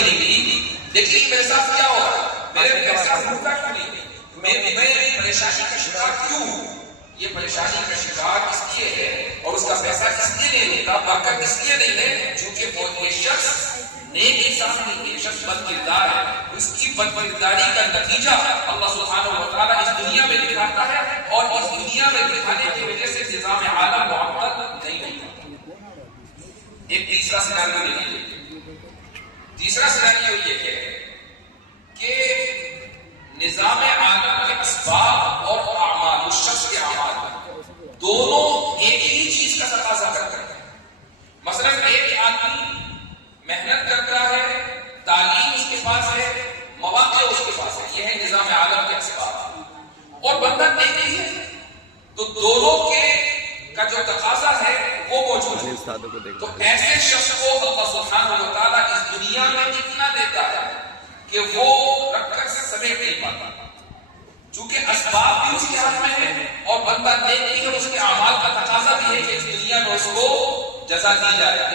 روٹی نہیں ملی، دیکھیے میرے ساتھ کیا ہو رہا ہے، میرے ساتھ بھوکا کیوں نہیں، میں پریشانی کا شکار کیوں ہوں؟ یہ پریشانی کا شکار اس لیے ہے اور اس کا پیسہ اس لیے نہیں ہوتا، برکت اس لیے نہیں ہے چونکہ وہ یہ شخص نیک انسان نہیں، یہ شخص بد کردار ہے، اس کی بد کرداری کا نتیجہ اللہ سبحانہ و تعالیٰ اس دنیا میں دکھاتا ہے، اور اس دنیا میں دکھانے کی وجہ سے نظام عالم معطل نہیں ہوتا۔ ایک تیسرا سیناریو دیکھیے، تیسرا سیناریو یہ ہے کہ نظام عالم کے اسباب اور اعمال، اس شخص کے اعمال دونوں ایک ہی چیز کا تقاضا کرتے ہیں۔ مثلا ایک آدمی محنت کرتا ہے، تعلیم اس کے پاس ہے، مواقع اس کے پاس ہے، یہ ہے نظام عالم کے اسباب، اور بندہ نیکی ہے، تو دونوں کے کا جو تقاضا ہے وہ موجود ہے۔ تو ایسے شخص کو اللہ سبحانہ و تعالیٰ اس دنیا میں اتنا دیتا ہے کہ وہ رکھ کر سمیٹ نہیں پاتا، چونکہ اسباب بھی اس کے ہاتھ میں ہے اور بندہ نیکی ہے، اس کے اعمال کا تقاضا بھی ہے کہ اس دنیا میں اس کو جزا دی جائے۔